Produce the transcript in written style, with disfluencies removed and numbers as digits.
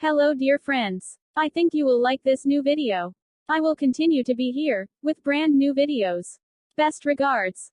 Hello dear friends. I think you will like this new video. I will continue to be here, with brand new videos. Best regards.